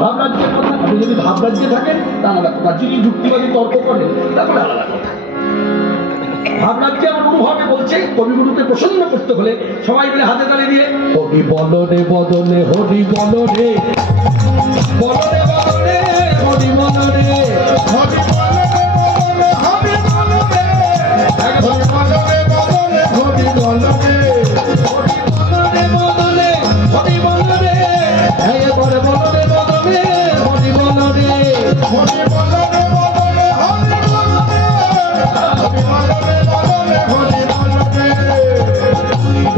ভাবরাজ্যের কথা, আপনি যদি ভাবরাজ্যে থাকেন তা আলাদা কথা, যদি যুক্তিবাদী তর্ক করেন তারপরে আলাদা কথা। ভাবরাজ্যে আমার অনুভবে বলছে কবিগুরুকে প্রসন্ন করতে হলে সবাই মিলে হাতে তালি দিয়ে হরি বল রে বদলে, হরি বল রে বল রে বদলে, হরি বল রে, হরি বল রে বদলে, হরি বল রে, হরি বল রে বদলে, হরি বল রে, হরি বল রে বদলে, হরি বল রে, এবার বল রে বদলে, হরি বল রে, হরি বল রে বদলে, হরি বল রে, হরি বল রে বদলে, হরি বল রে,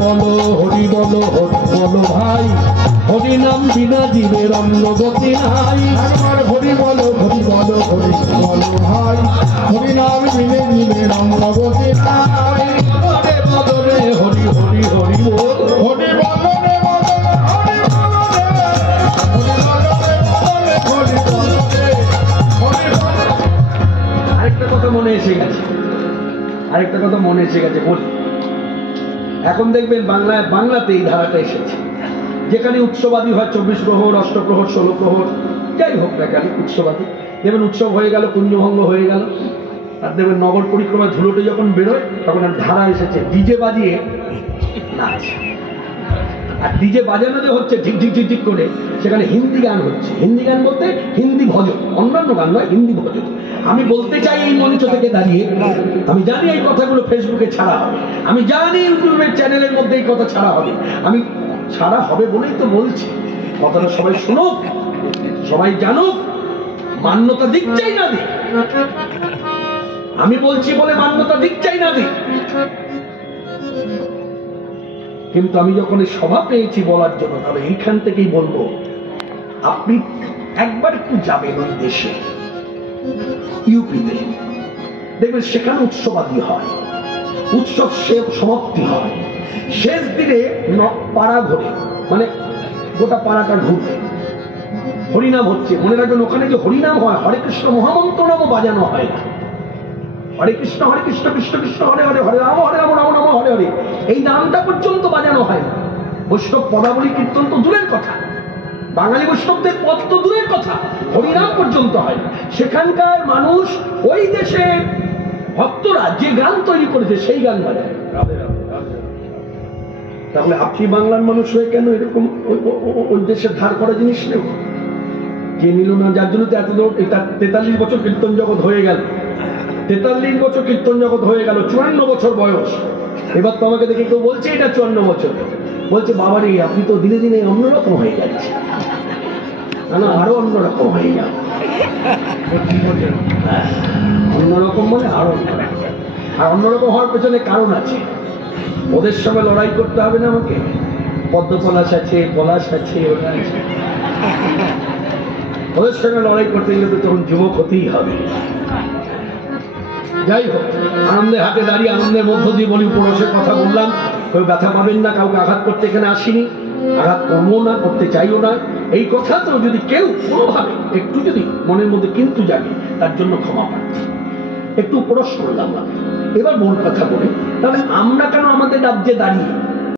বলো হরি বলো, বলো ভাই, হরি নাম বিনা জীবের অন্য গতি নাই। একবার হরি বলো, হরি বলো, হরি বলো ভাই, হরি নাম বিনে জীবের অন্য গতি নাই। বদলে বদলে হরি হরি হরি বল, হরি বলো রে বদলে, হরি বলো রে, হরি বলো রে বদলে, হরি বলো রে, হরি বলো। আরেকটা কথা মনে এসে গেছে, আরেকটা কথা মনে এসে গেছে বলি। এখন দেখবেন বাংলাতে এই ধারাটা এসেছে, যেখানে উৎসবাদী হয় 24 প্রহর, অষ্টপ্রহর, 16 প্রহর, যাই হোক না কেন উৎসবাদী, দেখবেন উৎসব হয়ে গেল, কুঞ্জভঙ্গ হয়ে গেল, আর দেখবেন নগর পরিক্রমায় ঝুলোটে যখন বেরোয় তখন আর ধারা এসেছে ডিজে বাজিয়ে নাচ। আর ডিজে বাজানো যে হচ্ছে ঠিক ঠিক ঠিক ঠিক করে, সেখানে হিন্দি গান হচ্ছে। হিন্দি গান বলতে হিন্দি ভজন, অন্যান্য গান নয়, হিন্দি ভজন। আমি বলতে চাই এই মঞ্চ থেকে দাঁড়িয়ে, আমি জানি এই কথাগুলো ফেসবুকে ছাড়া হবে, আমি জানি ইউটিউবের চ্যানেলের মধ্যে এই কথা ছাড়া হবে, আমি ছাড়া হবে বলেই তো বলছি। কথাটা সবাই শুনুক, সবাই জানুক, মান্যতা দিক চাই না দিক, আমি বলছি বলে মান্যতা দিক চাই না দিক, কিন্তু আমি যখন এই সভা পেয়েছি বলার জন্য, তাহলে এইখান থেকেই বলবো, আপনি একবার একটু যাবেন ওই দেশে, ইউপিতে, দেখবেন সেখানে উৎসবাদী হয়, উৎসব সমাপ্তি হয়, শেষ দিনে পাড়া ঘুরে, মানে গোটা পাড়াটা ঘুরবে, হরিনাম হচ্ছে। মনে রাখবেন ওখানে যে হরিনাম হয়, হরে কৃষ্ণ মহামন্ত্র নামও বাজানো হয় না। হরে কৃষ্ণ কৃষ্ণ কৃষ্ণ হরে হরে, হরে রাম রাম রাম হরে হরে, এই নামটা পর্যন্ত বাজানো হয় না। বৈষ্ণব পদাবলী কীর্তন তো দূরের কথা, বাঙালি বৈষ্ণবদের পদ তো দূরের কথা, হরিনাম পর্যন্ত হয় না। সেখানকার মানুষ, ওই দেশের ভক্তরা যে গান তৈরি করেছে সেই গান বাজায়। তাহলে আপনি বাংলার মানুষ হয়ে কেন এরকম ওই দেশের ধার করা জিনিস নেব? কে নিল না? যার জন্য এত 43 বছর কীর্তন জগৎ হয়ে গেল, 43 বছর কীর্তন জগৎ হয়ে গেল, 54 বছর বয়স। এবার তো আমাকে দেখে কেউ বলছে এটা 54 বছর, বলছে বাবারে আপনি তো দিনে দিনে অন্যরকম হয়ে যাচ্ছে। না, আরো অন্যরকম হয়ে যাও। অন্যরকম মানে আরো, আর অন্যরকম হওয়ার পেছনে কারণ আছে। ওদের সঙ্গে লড়াই করতে হবে না আমাকে, পদ্ম পলাশ আছে, পলাশ আছে, ওটা আছে, ওদের সঙ্গে লড়াই করতে গেলে তো তখন যুবক হতেই হবে। যাই হোক, আনন্দের হাতে দাঁড়িয়ে আনন্দের মধ্য দিয়ে বলি, উপরসের কথা বললাম, কেউ ব্যথা পাবেন না, কাউকে আঘাত করতে এখানে আসিনি, আঘাত করবো না, করতে চাইও না। এই কথা তো যদি কেউ কোনোভাবে একটু যদি মনের মধ্যে কিন্তু জাগে, তার জন্য ক্ষমা পাচ্ছি, একটু উপরস করলাম না। এবার মূল কথা বলি, তাহলে আমরা কেন আমাদের রাজ্যে দাঁড়িয়ে